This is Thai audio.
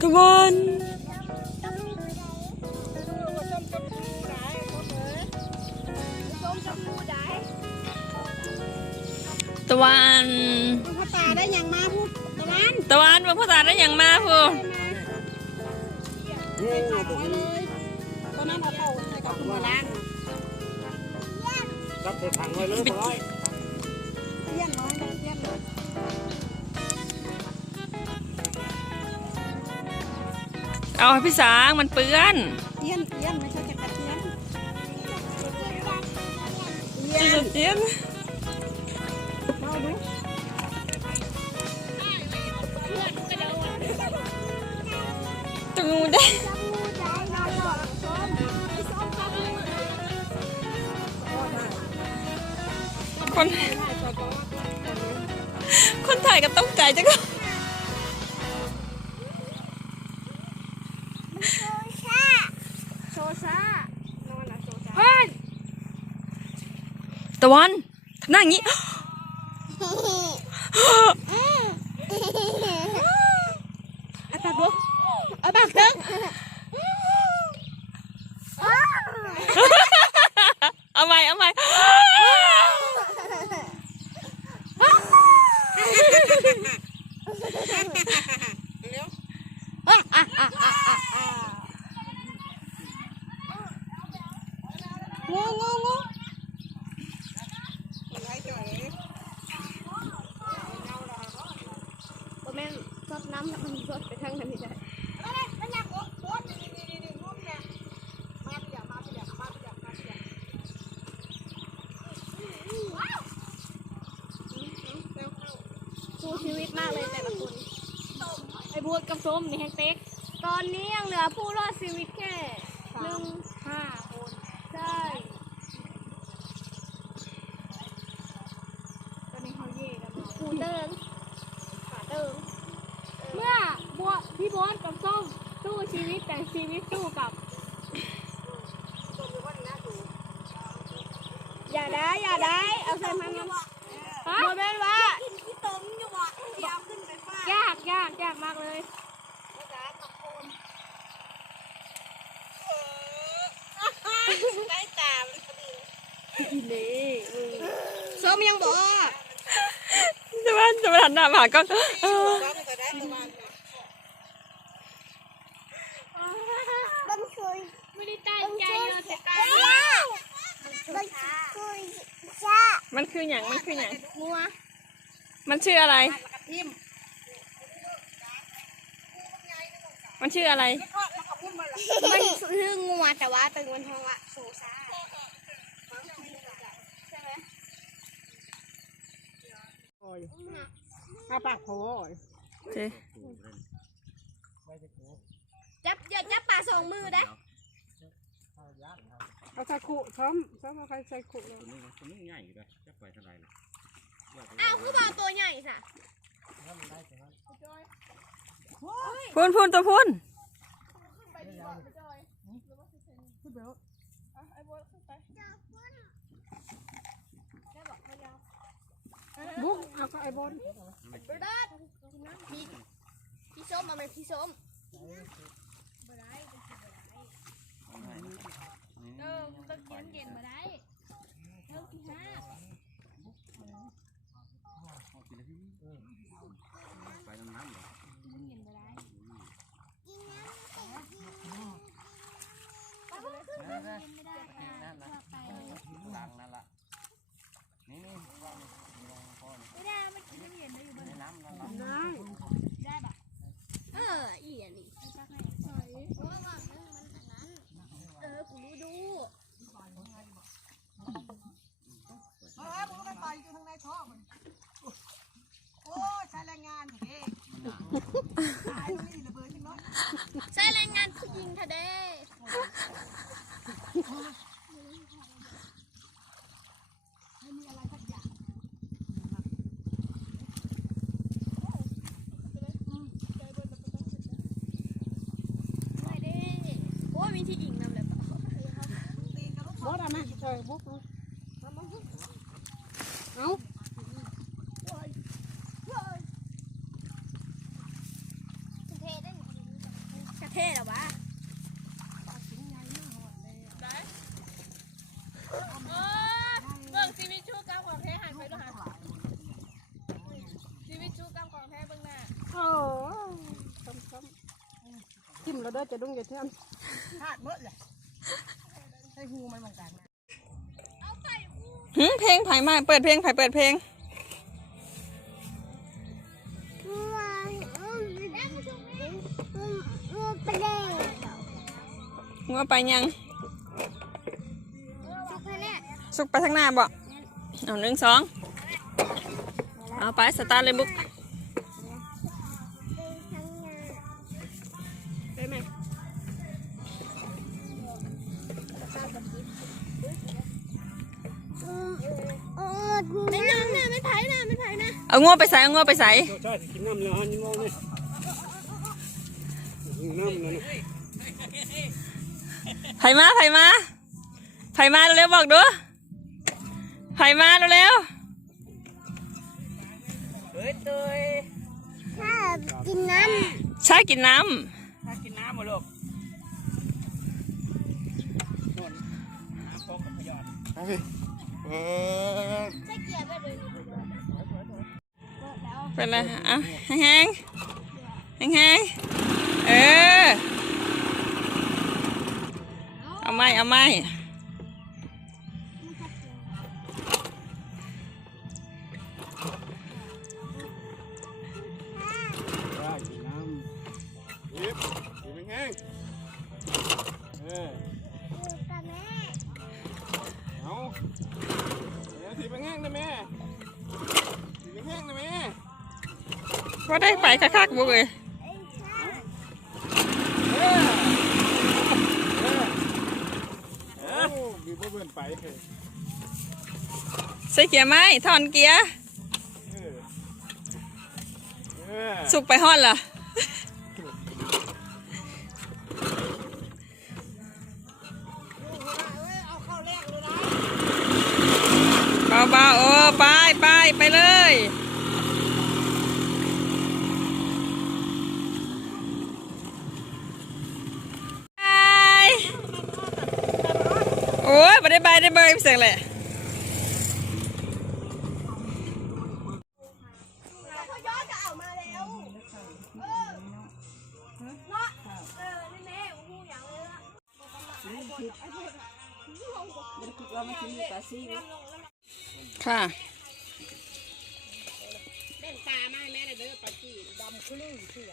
Come on ตะวันพ่อตาได้ยังมาพูตะวันตะวันพ่อตาได้ยังมาพูดตอนนั้นเอาเต่าใส่กับถุงล้างรับไปขังไว้เลยเยี่ยมน้อยเยี่ยมน้อย เอาให้พี่สางมันเปื้อนเยี่ยนเยี่ยนไม่ใช่จะกระเทียมจะจะเตียนเอาดูตูได้คนคนถ่ายก็ต้องใจจังก็ ตะวันทำหน้าอย่างนี้เอาปากดูเอาปากดึงเอาใหม่เอาใหม่ งูงูงู ก็แม่นซดน้ำแล้วมันซดไปทางทันทีได้ สู้ชีวิตมากเลยแต่ละคนไอ้บวชกับส้มนี่แฮงเต็ก ตอนนี้ยังเหลือผู้รอดชีวิตแค่หนึ่งห้าคนใช่ตอนนี้เขาเย่กันมาปูเติงขาเติงเมื่อบัวพี่บอสกับส้มสู้ชีวิตแต่ชีวิตสู้กับอย่าได้อย่าได้เอาใส่มันมันฮะโมเมนต์ว่า ที่ต้มอยู่บ่เดี๋ยวขึ้นไปฟาด ยากยากยากมากเลยได้ตามพอดีนี่มึงส้มยังบ่ตะวันตะวันหันหน้ามาหาก็เออส้มก็ได้ประมาณมันเคยไม่ได้ตั้งใจเลยแต่การมันคุยมันคืออย่างมันคืออย่างงัวมันชื่ออะไรกระทิม มันชื่ออะไรทอดแล้วก็พุ่มมาละมันชื่องัวแต่ว่าตึงมันทองว่าโซซ่าเอาปากโผล่โอเคจับอย่าจับปลาสองมือได้เอาใส่ขุส้มส้มเอาใส่ใส่ขุเลยนี่นะคนนี้ง่ายอยู่เลยจะไปเท่าไหร่ล่ะอ้าวคือว่าตัวใหญ่สะ พูนพูนตัวพูนบุ๊กเอาก็ไอ้บนพี่ส้มมาเป็นพี่ส้มเออมันต้องกินเย็นมาได้เริ่มที่ห้า ไปน้ำน้ำเลย เย็นมาได้ นั่นนะดังนั่นละนี่นี่วางวางพ่อนี่ ไม่ได้มันกินน้ำเย็นได้อยู่บน ในน้ำนั่นละ ได้ ได้ปะเอออีอันนี้เออกูรู้ดู เออบุ๊กไปต่อยอยู่ทางในท่อมันโอ้ใช้แรงงานเองตายตรงนี้ระเบิดจังเนาะ ใช้แรงงานผู้หญิงทะเดไม่ได้โอ้มีที่อิงนำเลยปะบอสอะนะเออบุ๊ก เท่หรอวะเบิ่งชีวิตชู้กำของแท้หันไปดูหันชีวิตชู้กำของเท้เบิ่งหน้าทิ่มเราได้จะดุ้งจะเชื่อมาดเบิดเลยใส่หูมันเหมือนกันเอาใส่หูเพลงไผ่มาเปิดเพลงไผ่เปิดเพลง งัวไปยังสุกไปทางหน้าบ่เอาหนึ่งสองเอาไปสตาร์ทเลยบุ๊กไปไหมไม่ยังนะไม่ไถนะไม่ไถนะเอางัวไปใส่เอางัวไปใส่ใช่กินน้ำแล้วนี่มองนี่น้ำนั่น ไผ่มาไผ่มาไผ่มาเร็วๆบอกดูไผ่มาเร็วเฮ้ยเตยกินน้ๆใช่กินน้ถ้ากินน้ำมาลูกนนน้ำโป๊กกับพยอดำใส่เกียร์ไปเลยำเป็นไรอะแห้งๆแห้งๆเออ เอาไม้เอาไม้ได้กินน้ำยิบกินแห้งเออกับแม่เอาเดี๋ยวถีบแห้งนะแม่ถีบแห้งนะแม่ว่าได้ไปคักๆบุกเลย เออเอ อโอ้มีบ่เบิ่นไปเลยใส่เกียร์ไหมถอนเกียร์เออเออสุกไปฮอดเหรอเอาเข้าแรกเลยนะเบาๆเออไปไปไปเลยไปโอ้ยไม่ได้ไปได้เบยเสียงเลยเขาย้อนจะเอามาแล้วเออเนาะเออนี่แม่หูอย่างเลยละค่ะเล่นตามาแม่เลยเด้อปลาจีดำคลื่นเสือ